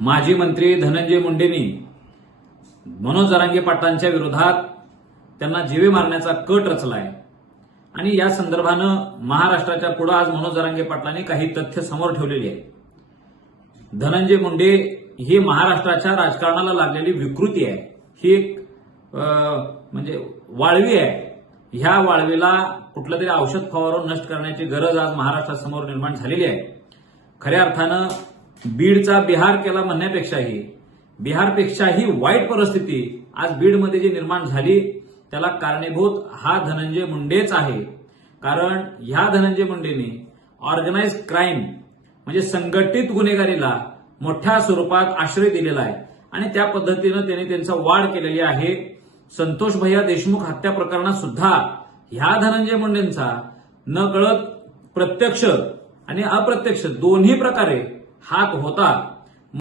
माजी मंत्री धनंजय मुंडेंनी मनोज जरांगे पाटलांच्या विरोधात त्यांना जीवे मारण्याचा कट रचलाय आणि या संदर्भानं महाराष्ट्राच्या पुढे आज मनोज जरांगे पाटलांनी काही तथ्य समोर ठेवलेली आहे। धनंजय मुंडे ही महाराष्ट्राच्या राजकारणाला लागलेली विकृती आहे, ही एक म्हणजे वाळवी आहे। ह्या वाळवीला कुठलं तरी औषध फवारून नष्ट करण्याची गरज आज महाराष्ट्रासमोर निर्माण झालेली आहे। खऱ्या अर्थानं बीडचा बिहार केला म्हणण्यापेक्षाही बिहारपेक्षाही वाईट परिस्थिती आज बीडमध्ये जी निर्माण झाली त्याला कारणीभूत हा धनंजय मुंडेच आहे। कारण ह्या धनंजय मुंडेंनी ऑर्गनाइज्ड क्राईम म्हणजे संघटित गुन्हेगारीला मोठ्या स्वरूपात आश्रय दिलेला आहे आणि त्या पद्धतीनं त्यांनी त्यांचा वाढ केलेली आहे। संतोष भैया देशमुख हत्या प्रकरणात सुद्धा ह्या धनंजय मुंडेंचा नकळत प्रत्यक्ष आणि अप्रत्यक्ष दोन्ही प्रकारे हात होता।